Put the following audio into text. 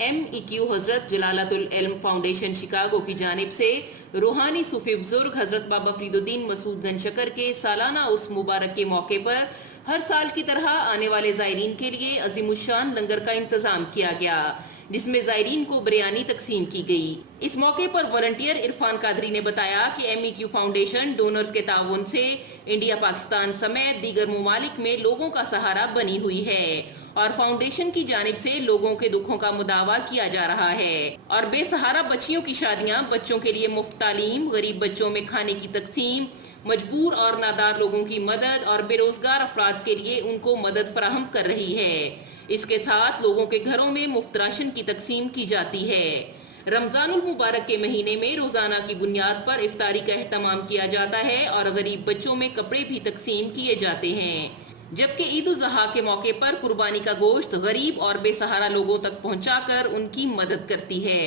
MEQ حضرت جلالۃ العلم foundation Chicago کی جانب سے روحانی صوفی بزرگ حضرت بابا فرید الدین مسعود گنج شکر کے سالانہ عرس مبارک کے موقع پر ہر سال کی طرح آنے والے زائرین کے لیے عظیم الشان لنگر کا انتظام کیا گیا، جس میں زائرین کو بریانی تقسیم کی گئی۔ اس موقع پر والنٹیئر عرفان قادری نے بتایا کہ MEQ فاؤنڈیشن ڈونرز کے تعاون سے انڈیا، پاکستان سمیت دیگر ممالک میں لوگوں کا سہارا بنی ہوئی ہے اور فاؤنڈیشن کی جانب سے لوگوں کے دکھوں کا مداوع کیا جا رہا ہے اور بے سہارا بچیوں کی شادیاں، بچوں کے لیے مفت تعلیم، غریب بچوں میں کھانے کی تقسیم، مجبور اور نادار لوگوں کی مدد اور بے روزگار افراد کے لیے ان کو مدد فراہم کر رہی ہے۔ اس کے ساتھ لوگوں کے گھروں میں مفت راشن کی تقسیم کی جاتی ہے۔ رمضان المبارک کے مہینے میں روزانہ کی بنیاد پر افطاری کا اہتمام کیا جاتا ہے اور غریب بچوں میں کپڑے بھی تقسیم کیے جاتے ہیں، جبکہ عید الاضحیٰ کے موقع پر قربانی کا گوشت غریب اور بے سہارا لوگوں تک پہنچا کر ان کی مدد کرتی ہے۔